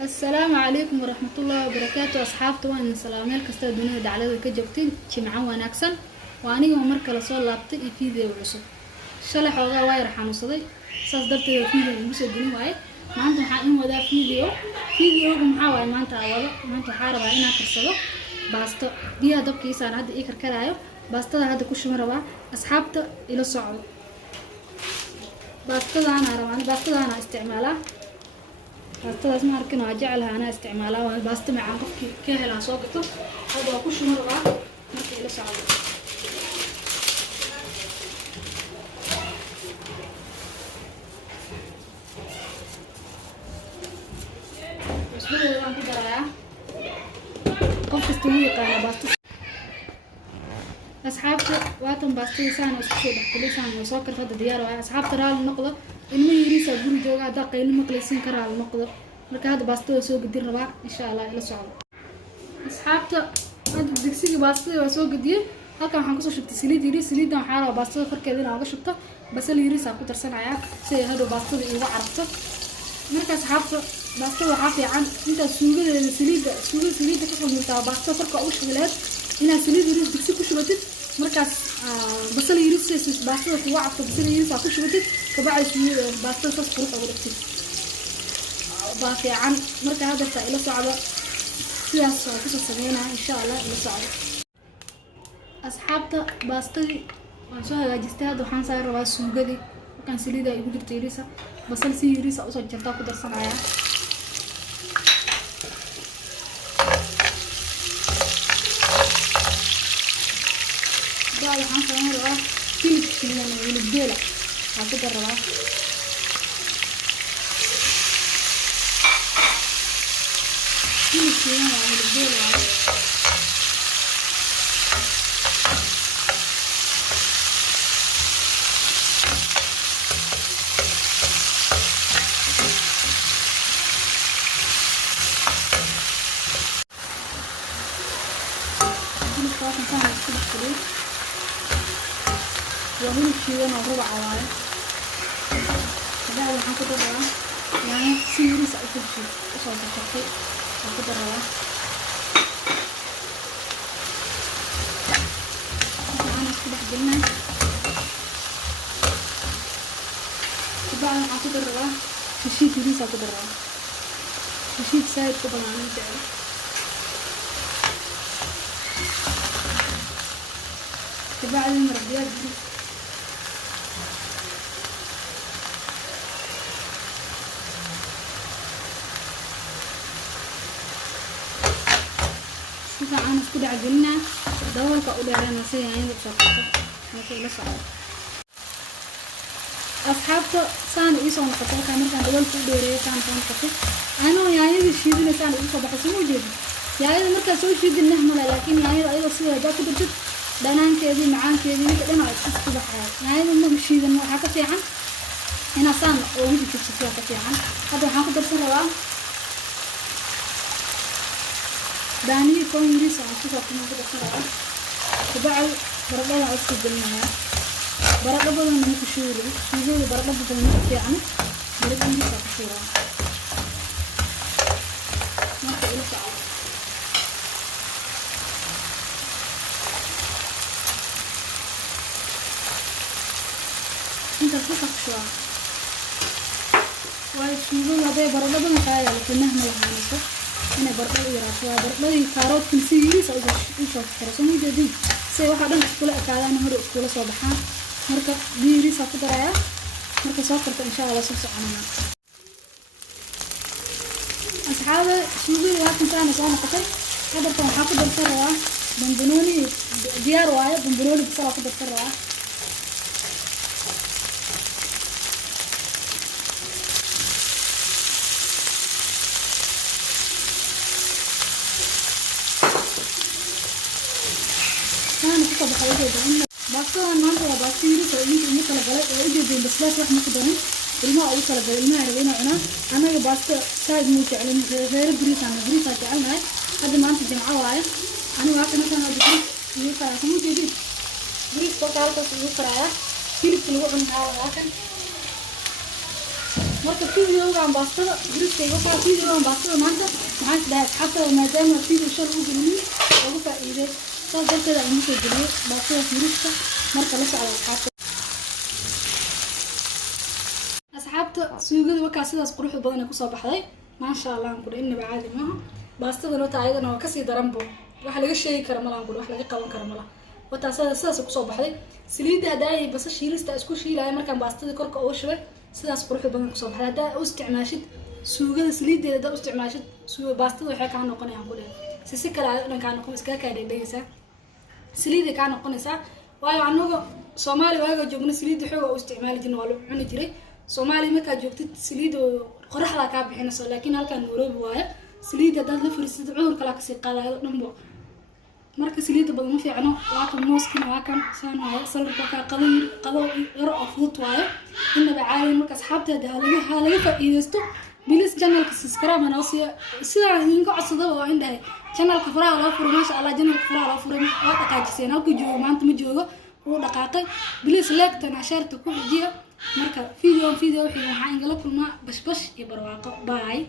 السلام عليكم ورحمة الله وبركاته أصحابتي وأنا سلامين كستا الدنيا دعالة كجبتين جمعة وناكسن وأنا ومركل لصول لابطي فيديو عصب شلح وغا واير حانوصدي ساس درتي فيديو موسى الدنيا واي ما أنتم حقين ودا فيديو محاوي ما أنت أولا ما أنت حارب عينا كرسلو باستو بيها دبكي سان هاد إيكر كرايو باستو هاد كوش مربع أصحابتي إلى صعود باستو أنا روان باستو أنا استعمالها باستadaas ma arkin waa jecelahay ana isticmaalaa waa baasta macaan qofkii ka helaa soo gato hada waa ku shumarba markii ila socdo isbuucaan ku darayaa qof kasta wuu yaqaan baasta asxaabta waatan baastada saan isku soo dhaxlisan oo soo karfada diyaar waa asxaabta raal noqdo ilmo yariisa guri jooga hada qayl maqlaysin karaa noqdo marka hada baastada soo gudin rabaa insha Allah ila socdo asxaabta hada digsiga baastada waa soo gudiyay halkan waxaan ku soo shubtay saliid waxaan rabaa baastada farkeeda inaan uga shubto basal yariisa ku darsanaya si ay hada baastada igu carafto marka asxaabta baastada waxa fiican inta suugadeeda saliida ka xumultaa baastada farka ugu shubileed ina saliid yariis digsi ku shubatid markaas basal yariis baastada ku wacdo basal yariis ku shubatid kabacdi baastada saas qurux ugu dhigtid baa fiican marka hada ila socdo sidaas oo ku sameeyna insha Allah ila socdo asxaabta baastadi waan soo hagaajistay hada waxaan saaray rabaa suugadii markaan saliida igu jirtay yariisa basal si yariisa u soo jartaa ku darsanaya waxaan sameyn rabaa hilibkiina hilibgeela waxaan ku dar rabaa hilibkiina waa hilibgeela وهنا شيء أنا ربع عوائل هذا اللي حنقدر راه يعني سيري سأكل شيء أصلا تشقي حنقدر راه أنا أصبح جنة طبعا حنقدر راه شيء سيري سأقدر راه شيء سايد طبعا أنا جاي طبعا المربيات أنا أسكت عجلنا دورك أقول على نصيحة يعني بصراحة ما في إلا صعب أصحابته سان إيشون قطع كامل كان دول في دوري كان قطع أنا يعني الشيء اللي سان إيشون بحسمه جد يعني ما كسوي شيء النهم لكن يعني رأي وصية جاك بدت دنان كذي معان كذي كده ما أحس بحال يعني ما مشي ذا ما حكى في عن هنا سان وين تكتشف في عن هذا حاخد السرعة داني كون يريس عن شوفه كنا كده خلاص وبعد برضه عصير بالنهار برضه بدنا نكشوره شوفوا برضه بدنا نكشي عنه برضه يريس عكشوره ما تقول صعب انت تفكر شويه وشوفوا هذا برضه بدنا قايل لكن مهما يهانسه أنا برضه يراشوا برضه كاروت كل شيء يريس أو إيش فرسوني جدي سوي واحد أنا أسكول أكاد أنا هروح أسكول صباحا مركب بيريس أقدر يا مركب سافرت إن شاء الله سوسة عننا أصحابي شوفي الوقت إنسان سواء قتل هذا طبعا حاطط بالسرعة بنبنوني ديار وايد بنبنوني بسرعة قدر السرعة باستو أنا ما باستو يريس أو يمكن يطلع غلط أو يجي بين بس لا واحد مقدرين الماء أو يطلع غلط الماء رجعنا أنا باستو سايد موت على غير بريس أنا بريس أجعلنا هذا ما أنت جمعة وايد أنا واقف مثلا بريس يطلع سمو جديد بريس بقى على تصوير كرايا كيلو كيلو عن هذا لكن marka fiidiyowgaan baastada bariiskayga waxaa fiidiyowgaan baastada maanta maxaan dhahay asxaabta maadaama fiidiyow shal u gelinin ugu faa'iiday saas darteed aan ugu soo geliyay baastada bariiska marka la socda asxaabta suugada wakaa sidaas quruxda badan ay kusoo baxday maasha allah aan ku dhahay innaba caadi maaha baastadana wata ayadana waa kasii daranbo wax laga sheegi kara malahan ku wax laga qaban kara malaha wata sidaas kusoo baxday saliidda haddaay basasha shiilista isku shiilaya markaan baastadii korka ugu shubay sidaas quruxda badan kusoo baxday haddaa u isticmaashid suugada saliiddeeda haddaa u isticmaashid baastada waxay kaa noqonayaan ku dhahay si kale aad dhan kaa noqon iskaga kaa dhegdhegaysaa saliiday kaa noqonaysaa waayo anaga soomaaliya waaga joogna saliidda xooga u isticmaali jirna waa la cuni jiray soomaaliya markaad joogtid saliidda qoraxdaa kaa bixinayso laakiin halkaan Nairobi waayo saliidda haddaad la fariisid cudur kale kasii qaadayo dhanbo marka saliidda badan ma fiicno waa kan mooskina waa kan saan waayo salarka kaa qado yar oo fudud waayo innaba caadi marka asxaabteeda ha laga faa'iidaysto bilis channelka subscribe ana oo sidaa idinka codsadaba waa indhahay channelka faraha loo furay maasha allah channelka faraha loo furay waa dhaqaajiseen halku joogo maanta ma joogo wuu dhaqaaqay bilis like-tana share-ta ku xijiya marka video wixii waxaan igala kulmaa bash iyo barwaaqo bye